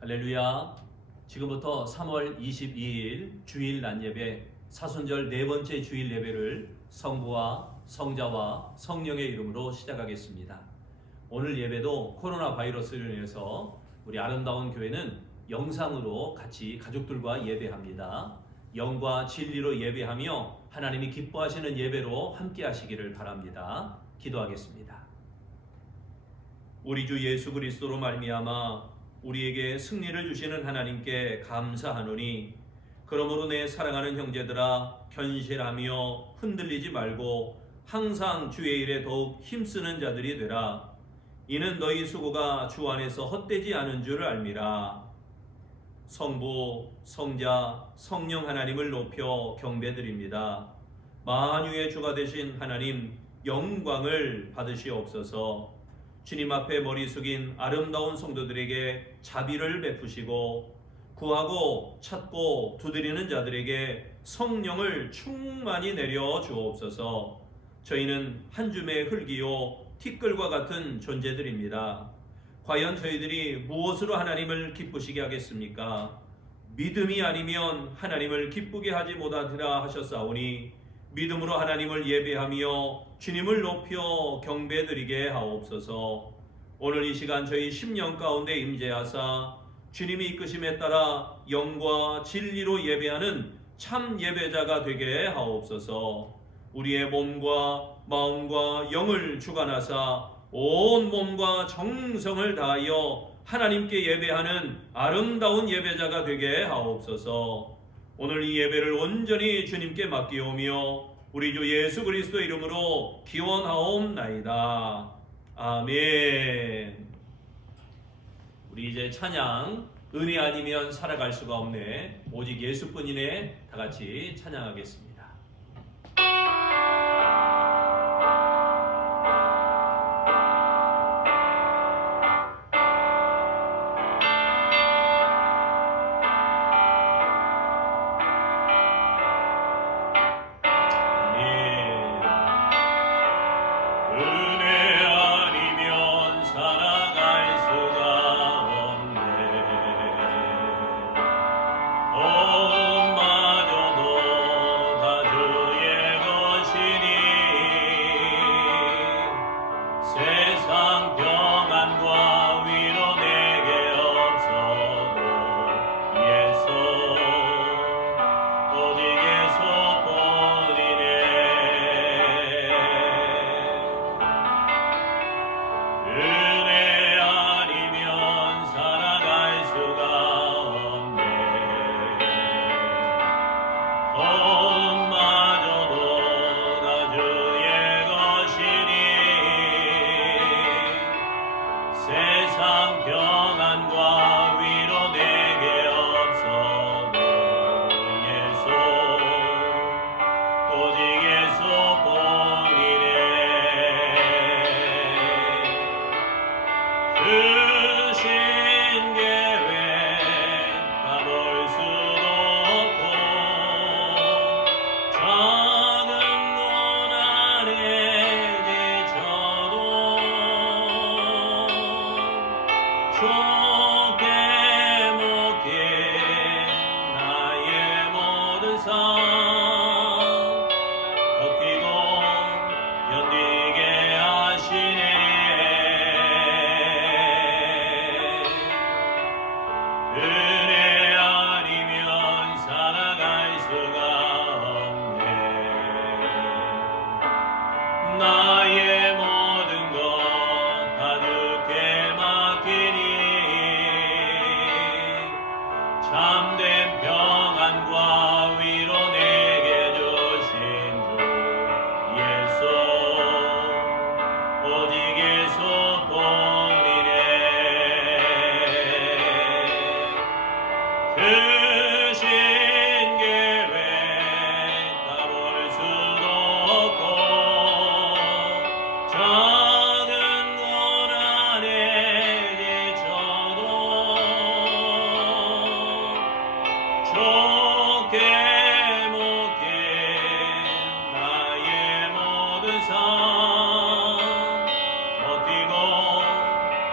할렐루야. 지금부터 3월 22일 주일 낮예배 사순절 네 번째 주일 예배를 성부와 성자와 성령의 이름으로 시작하겠습니다. 오늘 예배도 코로나 바이러스로 인해서 우리 아름다운 교회는 영상으로 같이 가족들과 예배합니다. 영과 진리로 예배하며 하나님이 기뻐하시는 예배로 함께 하시기를 바랍니다. 기도하겠습니다. 우리 주 예수 그리스도로 말미암아 우리에게 승리를 주시는 하나님께 감사하노니, 그러므로 내 사랑하는 형제들아, 견실하며 흔들리지 말고 항상 주의 일에 더욱 힘쓰는 자들이 되라. 이는 너희 수고가 주 안에서 헛되지 않은 줄을 알미라. 성부, 성자, 성령 하나님을 높여 경배드립니다. 만유의 주가 되신 하나님, 영광을 받으시옵소서. 주님 앞에 머리 숙인 아름다운 성도들에게 자비를 베푸시고, 구하고 찾고 두드리는 자들에게 성령을 충만히 내려 주옵소서. 저희는 한 줌의 흙이요 티끌과 같은 존재들입니다. 과연 저희들이 무엇으로 하나님을 기쁘시게 하겠습니까? 믿음이 아니면 하나님을 기쁘게 하지 못하리라 하셨사오니, 믿음으로 하나님을 예배하며 주님을 높여 경배드리게 하옵소서. 오늘 이 시간 저희 심령 가운데 임재하사 주님이 이끄심에 따라 영과 진리로 예배하는 참 예배자가 되게 하옵소서. 우리의 몸과 마음과 영을 주관하사 온 몸과 정성을 다하여 하나님께 예배하는 아름다운 예배자가 되게 하옵소서. 오늘 이 예배를 온전히 주님께 맡기오며 우리 주 예수 그리스도 이름으로 기원하옵나이다. 아멘. 우리 이제 찬양, 은혜 아니면 살아갈 수가 없네, 오직 예수뿐이네, 다 같이 찬양하겠습니다.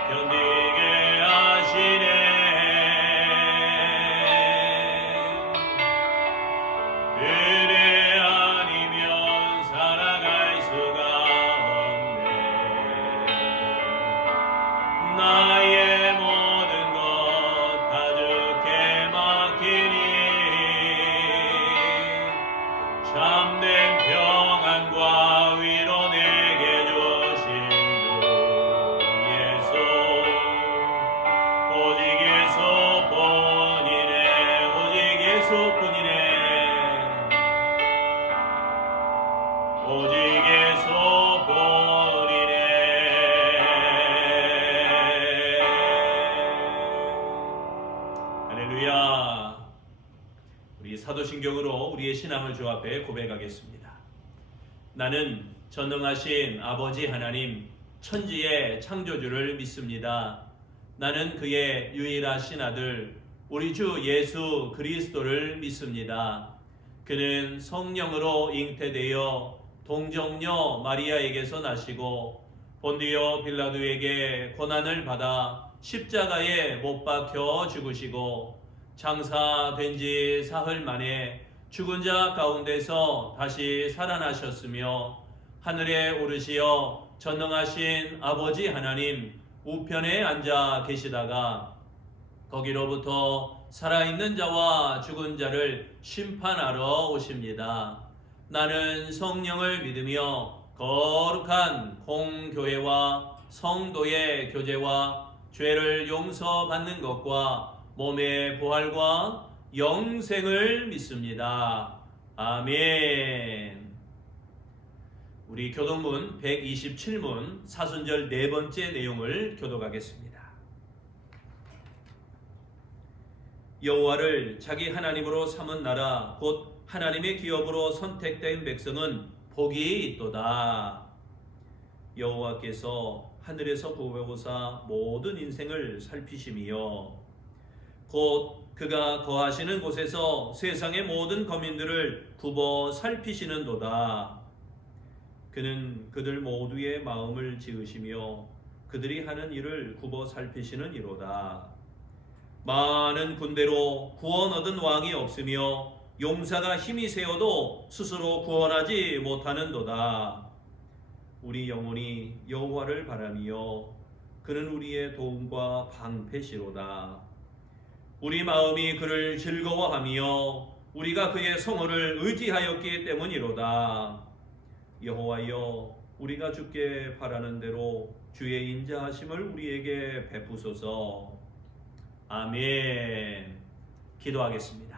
견디게 하시네. 나의 모든 것 다 주께 맡기니 참된 평안과 위로 내게 주신 주 예수 오직 예수뿐이네 오직 예수뿐이네 오직 예수뿐이네. 할렐루야. 우리 사도신경으로 우리의 신앙을 주 앞에 고백하겠습니다. 나는 전능하신 아버지 하나님 천지의 창조주를 믿습니다. 나는 그의 유일하신 아들 우리 주 예수 그리스도를 믿습니다. 그는 성령으로 잉태되어 동정녀 마리아에게서 나시고 본디오 빌라도에게 고난을 받아 십자가에 못 박혀 죽으시고 장사된 지 사흘 만에 죽은 자 가운데서 다시 살아나셨으며 하늘에 오르시어 전능하신 아버지 하나님 우편에 앉아 계시다가 거기로부터 살아있는 자와 죽은 자를 심판하러 오십니다. 나는 성령을 믿으며 거룩한 공교회와 성도의 교제와 죄를 용서받는 것과 몸의 부활과 영생을 믿습니다. 아멘. 우리 교독문 127문 사순절 네 번째 내용을 교독하겠습니다. 여호와를 자기 하나님으로 삼은 나라 곧 하나님의 기업으로 선택된 백성은 복이 있도다. 여호와께서 하늘에서 보호사 모든 인생을 살피심이요 곧 그가 거하시는 곳에서 세상의 모든 거민들을 굽어 살피시는도다. 그는 그들 모두의 마음을 지으시며 그들이 하는 일을 굽어 살피시는 이로다. 많은 군대로 구원 얻은 왕이 없으며 용사가 힘이 세어도 스스로 구원하지 못하는도다. 우리 영혼이 여호와를 바라며 그는 우리의 도움과 방패시로다. 우리 마음이 그를 즐거워하며 우리가 그의 성호를 의지하였기 때문이로다. 여호와여 우리가 주께 바라는 대로 주의 인자하심을 우리에게 베푸소서. 아멘. 기도하겠습니다.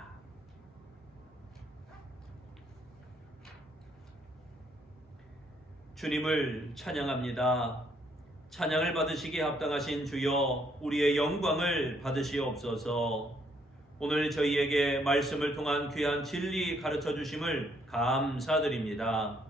주님을 찬양합니다. 찬양을 받으시기에 합당하신 주여 우리의 영광을 받으시옵소서. 오늘 저희에게 말씀을 통한 귀한 진리 가르쳐 주심을 감사드립니다.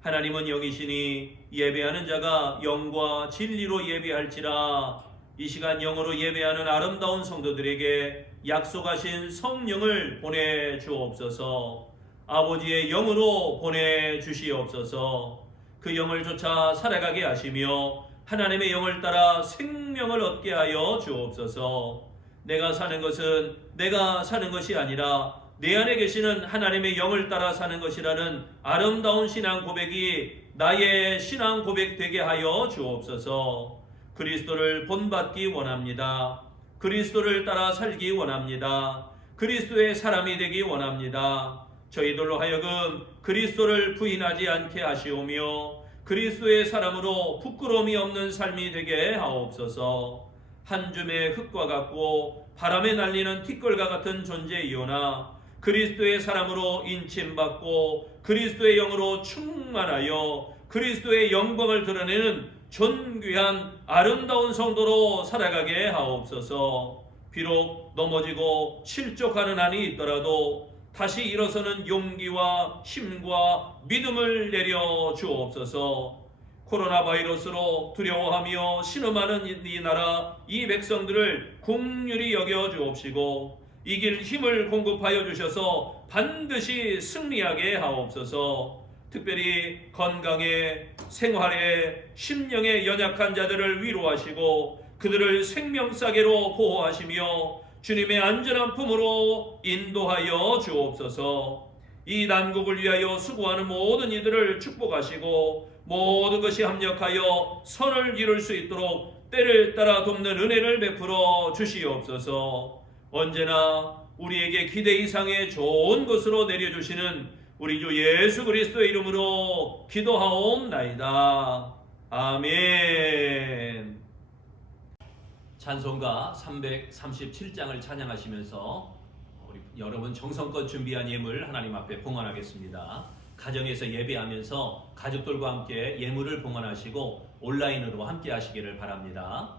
하나님은 영이시니 예배하는 자가 영과 진리로 예배할지라. 이 시간 영으로 예배하는 아름다운 성도들에게 약속하신 성령을 보내주옵소서. 아버지의 영으로 보내주시옵소서. 그 영을 쫓아 살아가게 하시며 하나님의 영을 따라 생명을 얻게 하여 주옵소서. 내가 사는 것은 내가 사는 것이 아니라 내 안에 계시는 하나님의 영을 따라 사는 것이라는 아름다운 신앙 고백이 나의 신앙 고백 되게 하여 주옵소서. 그리스도를 본받기 원합니다. 그리스도를 따라 살기 원합니다. 그리스도의 사람이 되기 원합니다. 저희들로 하여금 그리스도를 부인하지 않게 하시오며 그리스도의 사람으로 부끄러움이 없는 삶이 되게 하옵소서. 한 줌의 흙과 같고 바람에 날리는 티끌과 같은 존재이오나 그리스도의 사람으로 인침받고 그리스도의 영으로 충만하여 그리스도의 영광을 드러내는 존귀한 아름다운 성도로 살아가게 하옵소서. 비록 넘어지고 실족하는 한이 있더라도 다시 일어서는 용기와 힘과 믿음을 내려 주옵소서. 코로나 바이러스로 두려워하며 신음하는 이 나라 이 백성들을 긍휼히 여겨 주옵시고 이길 힘을 공급하여 주셔서 반드시 승리하게 하옵소서. 특별히 건강에 생활에 심령에 연약한 자들을 위로하시고 그들을 생명싸개로 보호하시며 주님의 안전한 품으로 인도하여 주옵소서. 이 난국을 위하여 수고하는 모든 이들을 축복하시고 모든 것이 합력하여 선을 이룰 수 있도록 때를 따라 돕는 은혜를 베풀어 주시옵소서. 언제나 우리에게 기대 이상의 좋은 것으로 내려주시는 우리 주 예수 그리스도의 이름으로 기도하옵나이다. 아멘. 찬송가 337장을 찬양하시면서 우리 여러분 정성껏 준비한 예물 하나님 앞에 봉헌하겠습니다. 가정에서 예배하면서 가족들과 함께 예물을 봉헌하시고 온라인으로 함께 하시기를 바랍니다.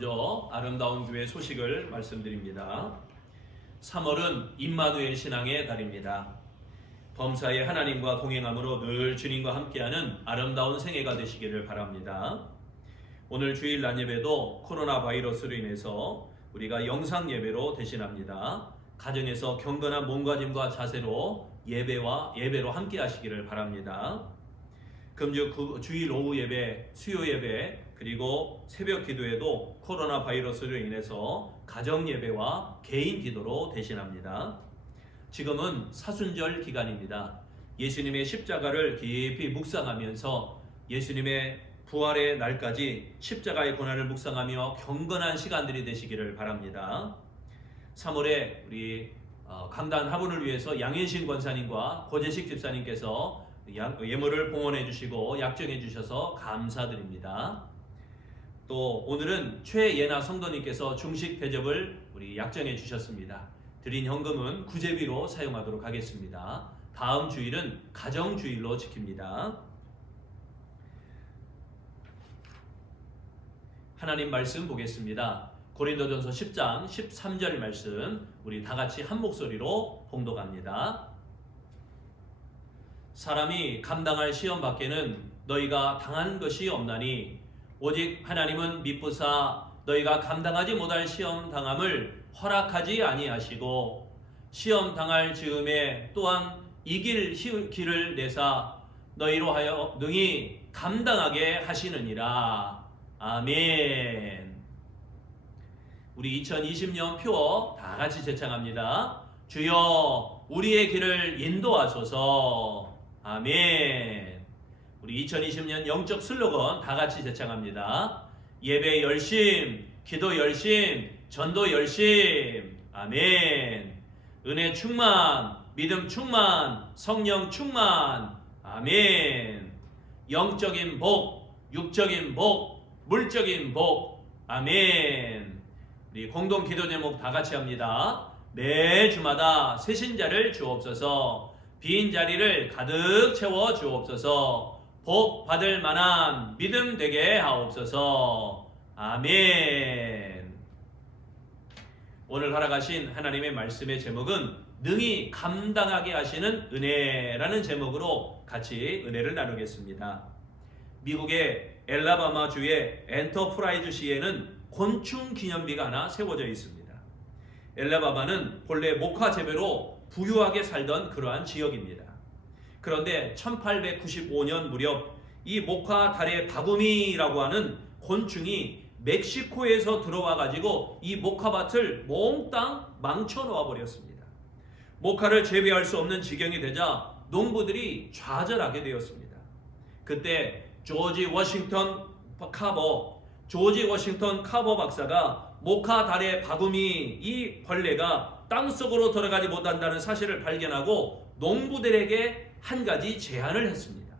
먼저 아름다운 교회 소식을 말씀드립니다. 3월은 임마누엘 신앙의 달입니다. 범사에 하나님과 동행함으로 늘 주님과 함께하는 아름다운 생애가 되시기를 바랍니다. 오늘 주일 낮예배도 코로나 바이러스로 인해서 우리가 영상 예배로 대신합니다. 가정에서 경건한 몸가짐과 자세로 예배로 함께 하시기를 바랍니다. 금주 주일 오후 예배, 수요 예배, 그리고 새벽 기도에도 코로나 바이러스로 인해서 가정 예배와 개인 기도로 대신합니다. 지금은 사순절 기간입니다. 예수님의 십자가를 깊이 묵상하면서 예수님의 부활의 날까지 십자가의 고난을 묵상하며 경건한 시간들이 되시기를 바랍니다. 3월에 우리 강단 화분을 위해서 양현신 권사님과 고재식 집사님께서 예물을 봉헌해 주시고 약정해 주셔서 감사드립니다. 또 오늘은 최예나 성도님께서 중식 대접을 우리 약정해 주셨습니다. 드린 현금은 구제비로 사용하도록 하겠습니다. 다음 주일은 가정주일로 지킵니다. 하나님 말씀 보겠습니다. 고린도전서 10장 13절 말씀 우리 다 같이 한 목소리로 봉독합니다. 사람이 감당할 시험 밖에는 너희가 당한 것이 없나니 오직 하나님은 미쁘사 너희가 감당하지 못할 시험 당함을 허락하지 아니하시고 시험 당할 즈음에 또한 이길 길을 내사 너희로 하여 능히 감당하게 하시느니라. 아멘. 우리 2020년 표 다 같이 제창합니다. 주여 우리의 길을 인도하소서. 아멘. 우리 2020년 영적 슬로건 다 같이 제창합니다. 예배 열심, 기도 열심, 전도 열심. 아멘. 은혜 충만, 믿음 충만, 성령 충만. 아멘. 영적인 복, 육적인 복, 물적인 복. 아멘. 우리 공동 기도 제목 다 같이 합니다. 매 주마다 새신자를 주옵소서. 빈 자리를 가득 채워 주옵소서. 복 받을 만한 믿음 되게 하옵소서. 아멘. 오늘 허락하신 하나님의 말씀의 제목은 능히 감당하게 하시는 은혜라는 제목으로 같이 은혜를 나누겠습니다. 미국의 엘라바마주의 엔터프라이즈시에는 곤충 기념비가 하나 세워져 있습니다. 엘라바마는 본래 목화 재배로 부유하게 살던 그러한 지역입니다. 그런데 1895년 무렵 이 목화 달의 바구미라고 하는 곤충이 멕시코에서 들어와 가지고 이 목화밭을 몽땅 망쳐 놓아 버렸습니다. 목화를 재배할 수 없는 지경이 되자 농부들이 좌절하게 되었습니다. 그때 조지 워싱턴 카버 박사가 목화 달의 바구미 이 벌레가 땅속으로 들어가지 못한다는 사실을 발견하고 농부들에게 한 가지 제안을 했습니다.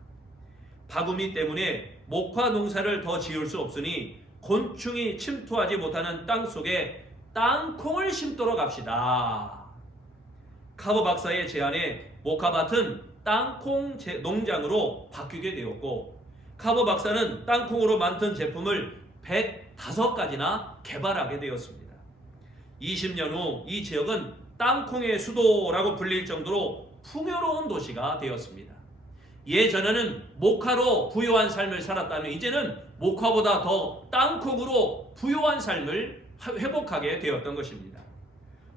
바구미 때문에 목화 농사를 더 지을 수 없으니 곤충이 침투하지 못하는 땅 속에 땅콩을 심도록 합시다. 카버 박사의 제안에 목화밭은 땅콩 농장으로 바뀌게 되었고 카버 박사는 땅콩으로 만든 제품을 105가지나 개발하게 되었습니다. 20년 후 이 지역은 땅콩의 수도라고 불릴 정도로 풍요로운 도시가 되었습니다. 예전에는 목화로 부유한 삶을 살았다면 이제는 목화보다 더 땅콩으로 부유한 삶을 회복하게 되었던 것입니다.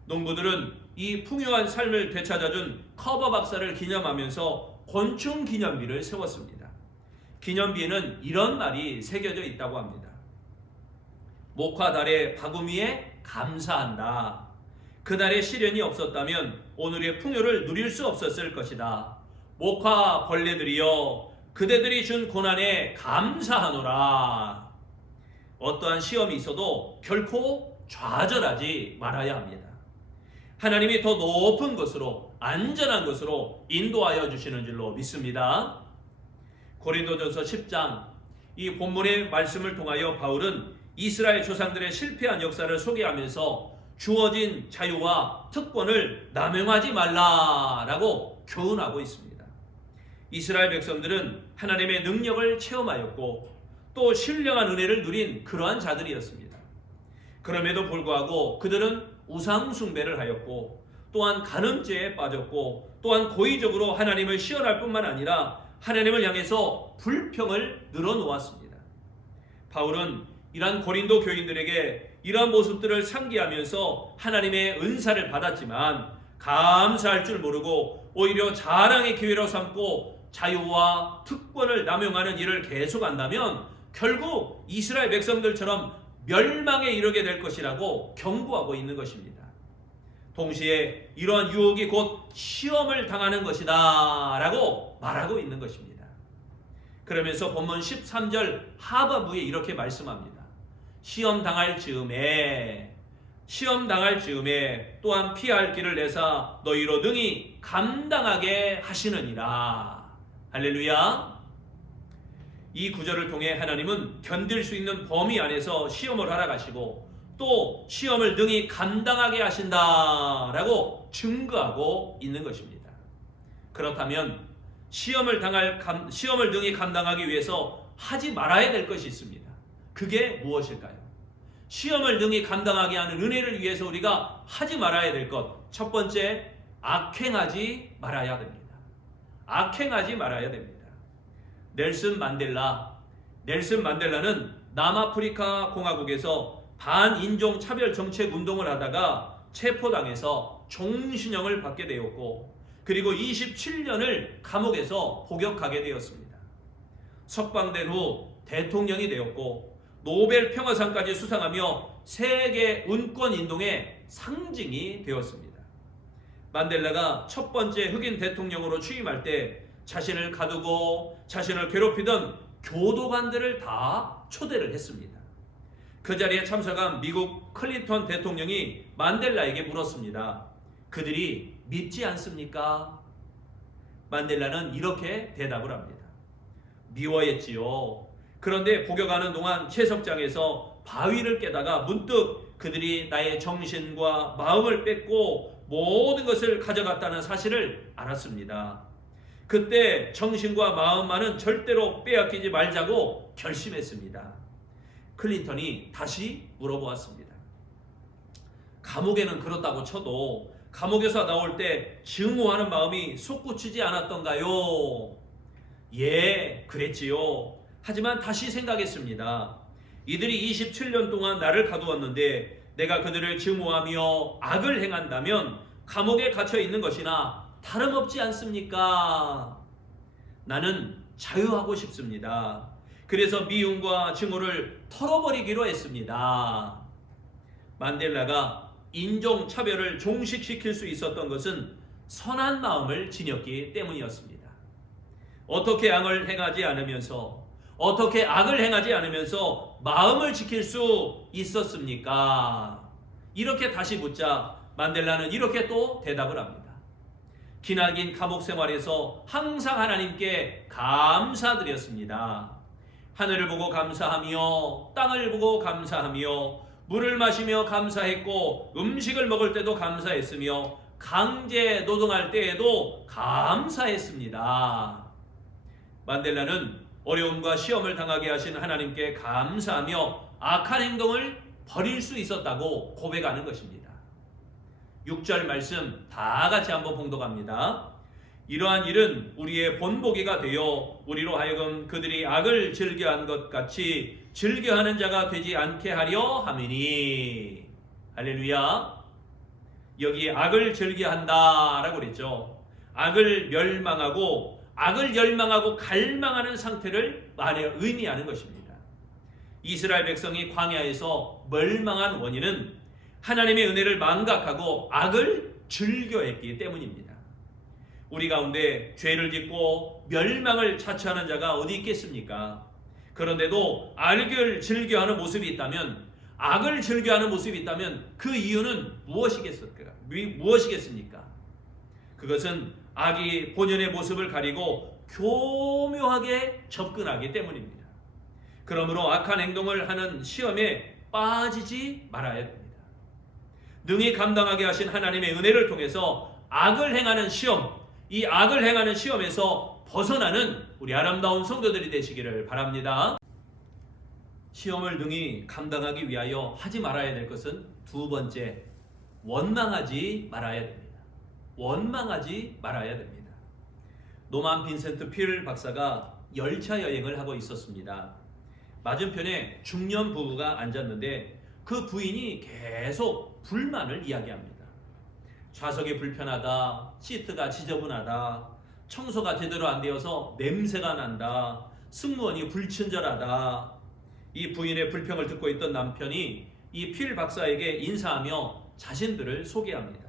농부들은 이 풍요한 삶을 되찾아준 커버 박사를 기념하면서 곤충 기념비를 세웠습니다. 기념비에는 이런 말이 새겨져 있다고 합니다. 목화달의 바구미에 감사한다. 그날의 시련이 없었다면 오늘의 풍요를 누릴 수 없었을 것이다. 목화 벌레들이여 그대들이 준 고난에 감사하노라. 어떠한 시험이 있어도 결코 좌절하지 말아야 합니다. 하나님이 더 높은 것으로 안전한 것으로 인도하여 주시는 줄로 믿습니다. 고린도전서 10장 이 본문의 말씀을 통하여 바울은 이스라엘 조상들의 실패한 역사를 소개하면서 주어진 자유와 특권을 남용하지 말라라고 교훈하고 있습니다. 이스라엘 백성들은 하나님의 능력을 체험하였고 또 신령한 은혜를 누린 그러한 자들이었습니다. 그럼에도 불구하고 그들은 우상 숭배를 하였고 또한 간음죄에 빠졌고 또한 고의적으로 하나님을 시험할 뿐만 아니라 하나님을 향해서 불평을 늘어놓았습니다. 바울은 이러한 고린도 교인들에게 이러한 모습들을 상기하면서 하나님의 은사를 받았지만 감사할 줄 모르고 오히려 자랑의 기회로 삼고 자유와 특권을 남용하는 일을 계속한다면 결국 이스라엘 백성들처럼 멸망에 이르게 될 것이라고 경고하고 있는 것입니다. 동시에 이러한 유혹이 곧 시험을 당하는 것이다 라고 말하고 있는 것입니다. 그러면서 본문 13절 하반부에 이렇게 말씀합니다. 시험 당할 즈음에 또한 피할 길을 내사 너희로 능히 감당하게 하시느니라. 할렐루야. 이 구절을 통해 하나님은 견딜 수 있는 범위 안에서 시험을 허락하시고 또 시험을 능히 감당하게 하신다라고 증거하고 있는 것입니다. 그렇다면 시험을 능히 감당하기 위해서 하지 말아야 될 것이 있습니다. 그게 무엇일까요? 시험을 능히 감당하게 하는 은혜를 위해서 우리가 하지 말아야 될 것. 첫 번째, 악행하지 말아야 됩니다. 악행하지 말아야 됩니다. 넬슨 만델라는 남아프리카 공화국에서 반인종 차별 정책 운동을 하다가 체포당해서 종신형을 받게 되었고, 그리고 27년을 감옥에서 복역하게 되었습니다. 석방된 후 대통령이 되었고 노벨 평화상까지 수상하며 세계 운권 인동의 상징이 되었습니다. 만델라가 첫 번째 흑인 대통령으로 취임할 때 자신을 가두고 자신을 괴롭히던 교도관들을 다 초대를 했습니다. 그 자리에 참석한 미국 클린턴 대통령이 만델라에게 물었습니다. 그들이 밉지 않습니까? 만델라는 이렇게 대답을 합니다. 미워했지요. 그런데 복역하는 동안 채석장에서 바위를 깨다가 문득 그들이 나의 정신과 마음을 뺏고 모든 것을 가져갔다는 사실을 알았습니다. 그때 정신과 마음만은 절대로 빼앗기지 말자고 결심했습니다. 클린턴이 다시 물어보았습니다. 감옥에는 그렇다고 쳐도 감옥에서 나올 때 증오하는 마음이 솟구치지 않았던가요? 예, 그랬지요. 하지만 다시 생각했습니다. 이들이 27년 동안 나를 가두었는데 내가 그들을 증오하며 악을 행한다면 감옥에 갇혀 있는 것이나 다름없지 않습니까? 나는 자유하고 싶습니다. 그래서 미움과 증오를 털어버리기로 했습니다. 만델라가 인종차별을 종식시킬 수 있었던 것은 선한 마음을 지녔기 때문이었습니다. 어떻게 악을 행하지 않으면서 마음을 지킬 수 있었습니까? 이렇게 다시 묻자 만델라는 이렇게 또 대답을 합니다. 기나긴 감옥 생활에서 항상 하나님께 감사드렸습니다. 하늘을 보고 감사하며 땅을 보고 감사하며 물을 마시며 감사했고 음식을 먹을 때도 감사했으며 강제 노동할 때에도 감사했습니다. 만델라는 어려움과 시험을 당하게 하신 하나님께 감사하며 악한 행동을 버릴 수 있었다고 고백하는 것입니다. 6절 말씀 다 같이 한번 봉독합니다. 이러한 일은 우리의 본보기가 되어 우리로 하여금 그들이 악을 즐겨한 것 같이 즐겨하는 자가 되지 않게 하려 함이니. 할렐루야. 여기 악을 즐겨한다 라고 그랬죠. 악을 멸망하고 갈망하는 상태를 의미하는 것입니다. 이스라엘 백성이 광야에서 멸망한 원인은 하나님의 은혜를 망각하고 악을 즐겨했기 때문입니다. 우리 가운데 죄를 짓고 멸망을 자처하는 자가 어디 있겠습니까? 그런데도 악을 즐겨하는 모습이 있다면, 그 이유는 무엇이겠습니까? 그것은 악이 본연의 모습을 가리고 교묘하게 접근하기 때문입니다. 그러므로 악한 행동을 하는 시험에 빠지지 말아야 됩니다. 능히 감당하게 하신 하나님의 은혜를 통해서 악을 행하는 시험, 이 악을 행하는 시험에서 벗어나는 우리 아름다운 성도들이 되시기를 바랍니다. 시험을 능히 감당하기 위하여 하지 말아야 될 것은 두 번째, 원망하지 말아야 됩니다. 노만 빈센트 필 박사가 열차 여행을 하고 있었습니다. 맞은편에 중년 부부가 앉았는데 그 부인이 계속 불만을 이야기합니다. 좌석이 불편하다, 시트가 지저분하다, 청소가 제대로 안 되어서 냄새가 난다, 승무원이 불친절하다. 이 부인의 불평을 듣고 있던 남편이 이 필 박사에게 인사하며 자신들을 소개합니다.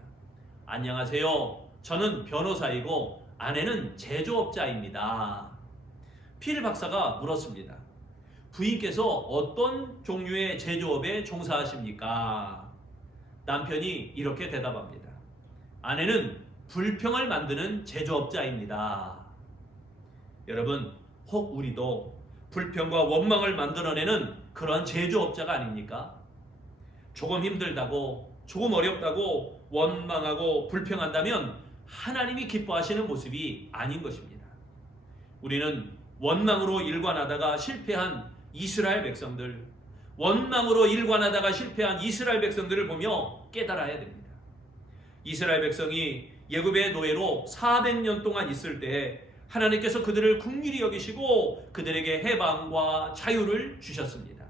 안녕하세요. 저는 변호사이고 아내는 제조업자입니다. 필 박사가 물었습니다. 부인께서 어떤 종류의 제조업에 종사하십니까? 남편이 이렇게 대답합니다. 아내는 불평을 만드는 제조업자입니다. 여러분, 혹 우리도 불평과 원망을 만들어내는 그런 제조업자가 아닙니까? 조금 힘들다고, 조금 어렵다고 원망하고 불평한다면 하나님이 기뻐하시는 모습이 아닌 것입니다. 우리는 원망으로 일관하다가 실패한 이스라엘 백성들을 보며 깨달아야 됩니다. 이스라엘 백성이 예굽의 노예로 400년 동안 있을 때 하나님께서 그들을 긍휼히 여기시고 그들에게 해방과 자유를 주셨습니다.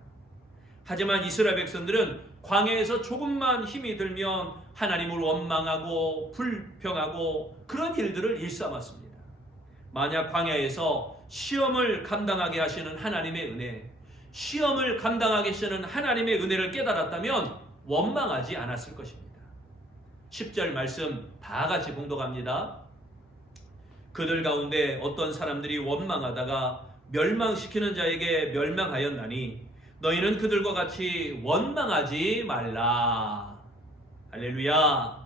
하지만 이스라엘 백성들은 광야에서 조금만 힘이 들면 하나님을 원망하고 불평하고 그런 일들을 일삼았습니다. 만약 광야에서 시험을 감당하게 하시는 하나님의 은혜, 시험을 감당하게 하시는 하나님의 은혜를 깨달았다면 원망하지 않았을 것입니다. 10절 말씀 다 같이 봉독합니다. 그들 가운데 어떤 사람들이 원망하다가 멸망시키는 자에게 멸망하였나니 너희는 그들과 같이 원망하지 말라. 할렐루야.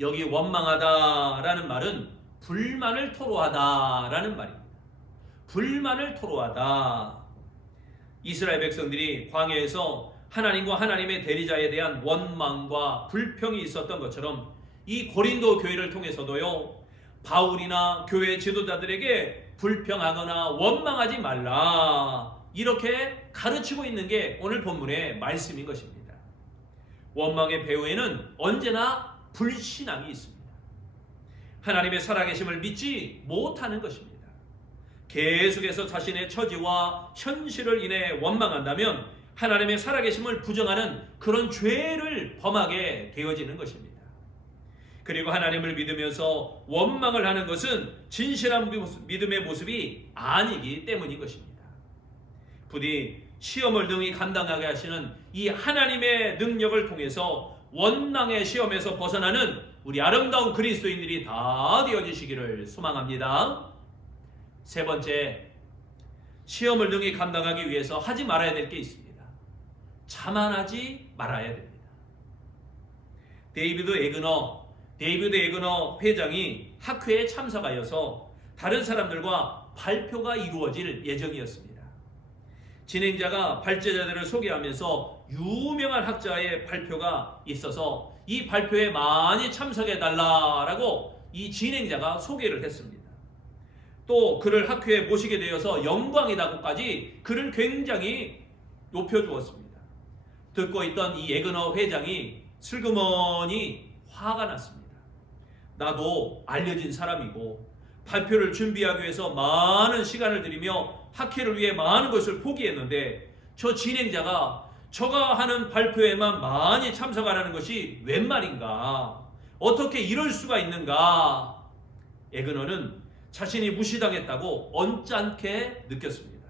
여기 원망하다라는 말은 불만을 토로하다라는 말입니다. 불만을 토로하다. 이스라엘 백성들이 광야에서 하나님과 하나님의 대리자에 대한 원망과 불평이 있었던 것처럼 이 고린도 교회를 통해서도요, 바울이나 교회 지도자들에게 불평하거나 원망하지 말라, 이렇게 가르치고 있는 게 오늘 본문의 말씀인 것입니다. 원망의 배후에는 언제나 불신앙이 있습니다. 하나님의 살아계심을 믿지 못하는 것입니다. 계속해서 자신의 처지와 현실을 인해 원망한다면 하나님의 살아계심을 부정하는 그런 죄를 범하게 되어지는 것입니다. 그리고 하나님을 믿으면서 원망을 하는 것은 진실한 믿음의 모습이 아니기 때문인 것입니다. 부디 시험을 능히 감당하게 하시는 이 하나님의 능력을 통해서 원망의 시험에서 벗어나는 우리 아름다운 그리스도인들이 다 되어주시기를 소망합니다. 세 번째, 시험을 능히 감당하기 위해서 하지 말아야 될 게 있습니다. 자만하지 말아야 됩니다. 데이비드 에그너 회장이 학회에 참석하여서 다른 사람들과 발표가 이루어질 예정이었습니다. 진행자가 발제자들을 소개하면서 유명한 학자의 발표가 있어서 이 발표에 많이 참석해달라라고 이 진행자가 소개를 했습니다. 또 그를 학회에 모시게 되어서 영광이다고까지 그를 굉장히 높여주었습니다. 듣고 있던 이 에그너 회장이 슬그머니 화가 났습니다. 나도 알려진 사람이고 발표를 준비하기 위해서 많은 시간을 들이며 학회를 위해 많은 것을 포기했는데 저 진행자가 저가 하는 발표에만 많이 참석하라는 것이 웬 말인가? 어떻게 이럴 수가 있는가? 에그너는 자신이 무시당했다고 언짢게 느꼈습니다.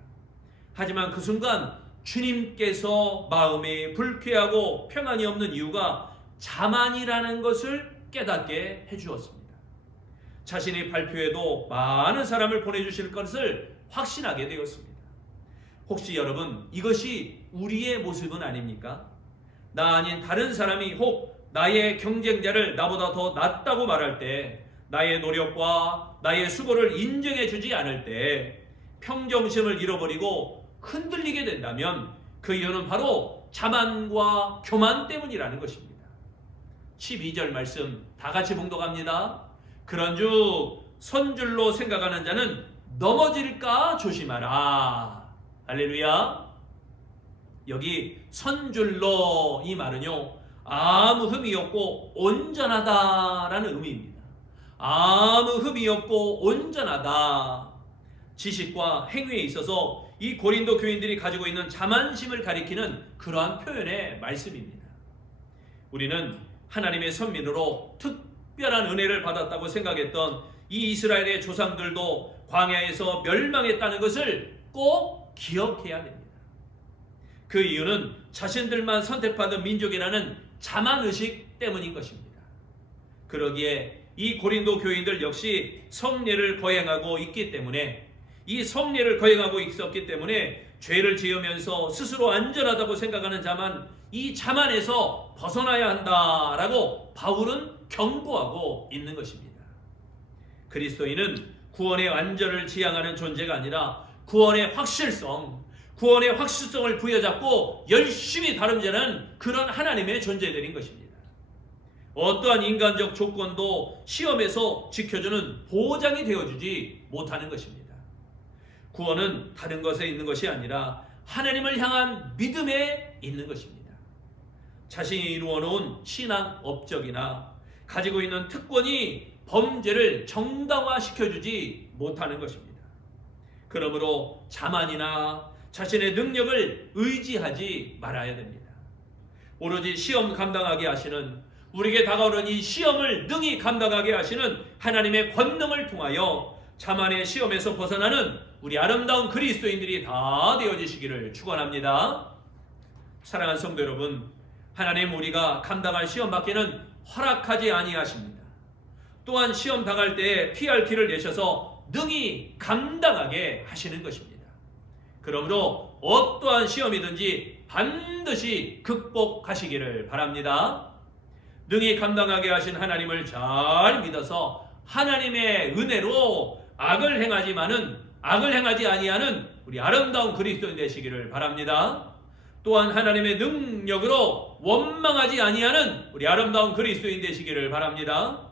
하지만 그 순간 주님께서 마음이 불쾌하고 평안이 없는 이유가 자만이라는 것을 깨닫게 해주었습니다. 자신의 발표에도 많은 사람을 보내주실 것을 확신하게 되었습니다. 혹시 여러분, 이것이 우리의 모습은 아닙니까? 나 아닌 다른 사람이 혹 나의 경쟁자를 나보다 더 낫다고 말할 때, 나의 노력과 나의 수고를 인정해 주지 않을 때 평정심을 잃어버리고 흔들리게 된다면 그 이유는 바로 자만과 교만 때문이라는 것입니다. 12절 말씀 다 같이 봉독합니다. 그런즉 선줄로 생각하는 자는 넘어질까 조심하라. 할렐루야. 여기 선줄로 이 말은요, 아무 흠이 없고 온전하다라는 의미입니다. 아무 흠이 없고 온전하다. 지식과 행위에 있어서 이 고린도 교인들이 가지고 있는 자만심을 가리키는 그러한 표현의 말씀입니다. 우리는 하나님의 선민으로 특별한 은혜를 받았다고 생각했던 이 이스라엘의 조상들도 광야에서 멸망했다는 것을 꼭 기억해야 됩니다. 그 이유는 자신들만 선택받은 민족이라는 자만의식 때문인 것입니다. 그러기에 이 고린도 교인들 역시 성례를 거행하고 있기 때문에, 이 성례를 거행하고 있었기 때문에 죄를 지으면서 스스로 안전하다고 생각하는 자만, 이 자만에서 벗어나야 한다라고 바울은 경고하고 있는 것입니다. 그리스도인은 구원의 완전을 지향하는 존재가 아니라 구원의 확실성을 부여잡고 열심히 다름질하는 그런 하나님의 존재들인 것입니다. 어떠한 인간적 조건도 시험에서 지켜주는 보장이 되어주지 못하는 것입니다. 구원은 다른 것에 있는 것이 아니라 하나님을 향한 믿음에 있는 것입니다. 자신이 이루어놓은 신앙 업적이나 가지고 있는 특권이 범죄를 정당화시켜주지 못하는 것입니다. 그러므로 자만이나 자신의 능력을 의지하지 말아야 됩니다. 오로지 시험 감당하게 하시는, 우리에게 다가오는 이 시험을 능히 감당하게 하시는 하나님의 권능을 통하여 자만의 시험에서 벗어나는 우리 아름다운 그리스도인들이 다 되어지시기를 축원합니다. 사랑하는 성도 여러분, 하나님 우리가 감당할 시험 밖에는 허락하지 아니하십니다. 또한 시험 당할 때에 피할 길을 내셔서 능히 감당하게 하시는 것입니다. 그러므로 어떠한 시험이든지 반드시 극복하시기를 바랍니다. 능히 감당하게 하신 하나님을 잘 믿어서 하나님의 은혜로 악을 행하지 아니하는 우리 아름다운 그리스도인 되시기를 바랍니다. 또한 하나님의 능력으로 원망하지 아니하는 우리 아름다운 그리스도인 되시기를 바랍니다.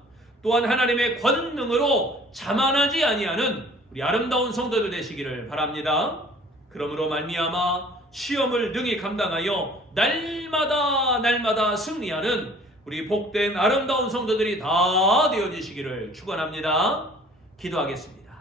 또한 하나님의 권능으로 자만하지 아니하는 우리 아름다운 성도들 되시기를 바랍니다. 그러므로 말미암아 시험을 능히 감당하여 날마다 승리하는 우리 복된 아름다운 성도들이 다 되어지시기를 축원합니다. 기도하겠습니다.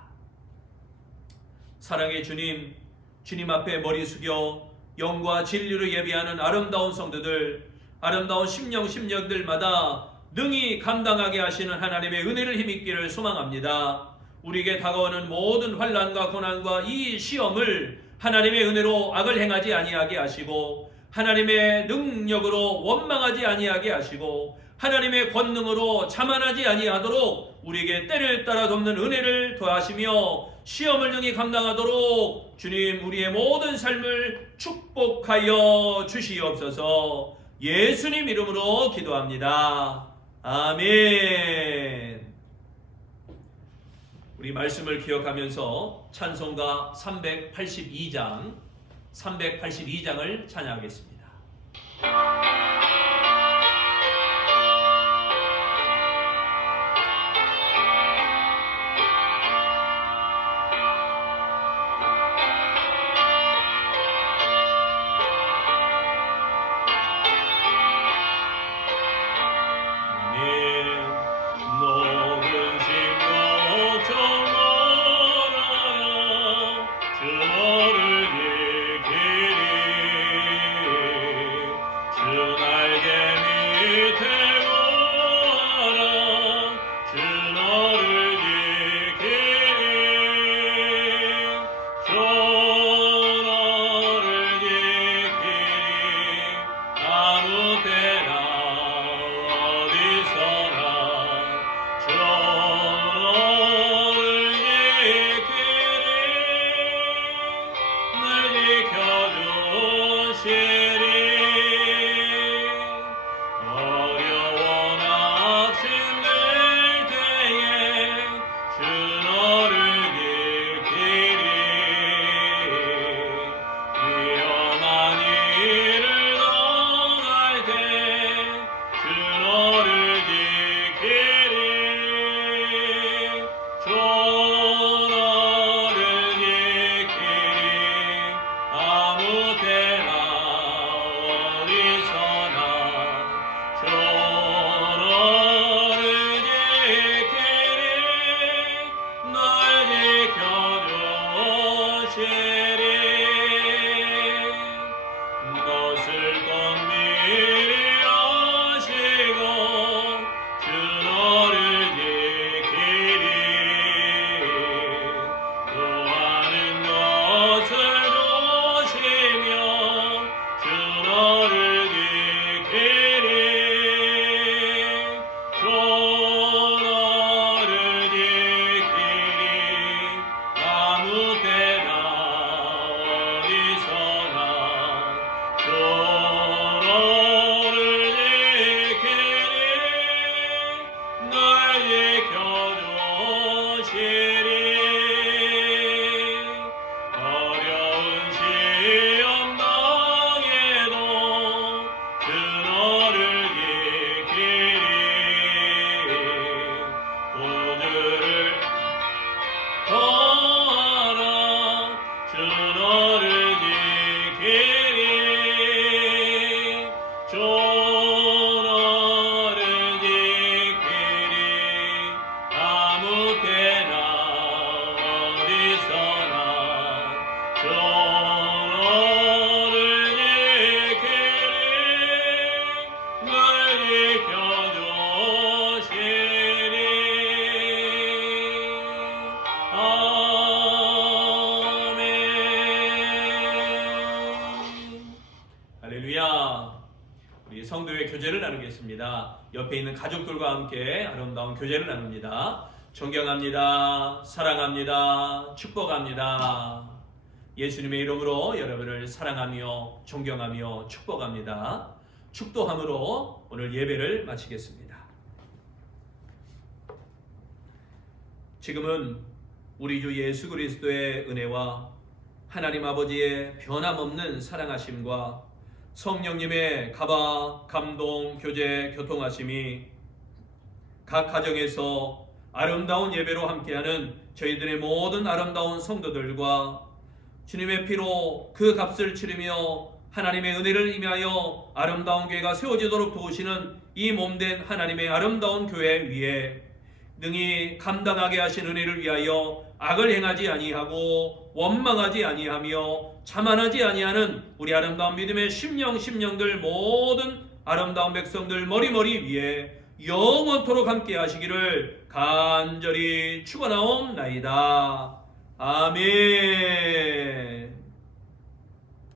사랑의 주님, 주님 앞에 머리 숙여 영과 진리로 예비하는 아름다운 성도들, 아름다운 심령들마다 능히 감당하게 하시는 하나님의 은혜를 힘입기를 소망합니다. 우리에게 다가오는 모든 환난과 고난과 이 시험을 하나님의 은혜로 악을 행하지 아니하게 하시고, 하나님의 능력으로 원망하지 아니하게 하시고, 하나님의 권능으로 자만하지 아니하도록 우리에게 때를 따라 돕는 은혜를 더하시며 시험을 능히 감당하도록 주님 우리의 모든 삶을 축복하여 주시옵소서. 예수님 이름으로 기도합니다. 아멘. 우리 말씀을 기억하면서 찬송가 382장을 찬양하겠습니다. 성도의 교제를 나누겠습니다. 옆에 있는 가족들과 함께 아름다운 교제를 나눕니다. 존경합니다. 사랑합니다. 축복합니다. 예수님의 이름으로 여러분을 사랑하며 존경하며 축복합니다. 축도함으로 오늘 예배를 마치겠습니다. 지금은 우리 주 예수 그리스도의 은혜와 하나님 아버지의 변함없는 사랑하심과 성령님의 가봐, 감동, 교제, 교통하심이 각 가정에서 아름다운 예배로 함께하는 저희들의 모든 아름다운 성도들과 주님의 피로 그 값을 치르며 하나님의 은혜를 임하여 아름다운 교회가 세워지도록 도우시는 이 몸된 하나님의 아름다운 교회 위에 능히 감당하게 하신 은혜를 위하여 악을 행하지 아니하고 원망하지 아니하며 자만하지 아니하는 우리 아름다운 믿음의 심령들 모든 아름다운 백성들 머리머리 위에 영원토록 함께 하시기를 간절히 축원하옵나이다. 아멘.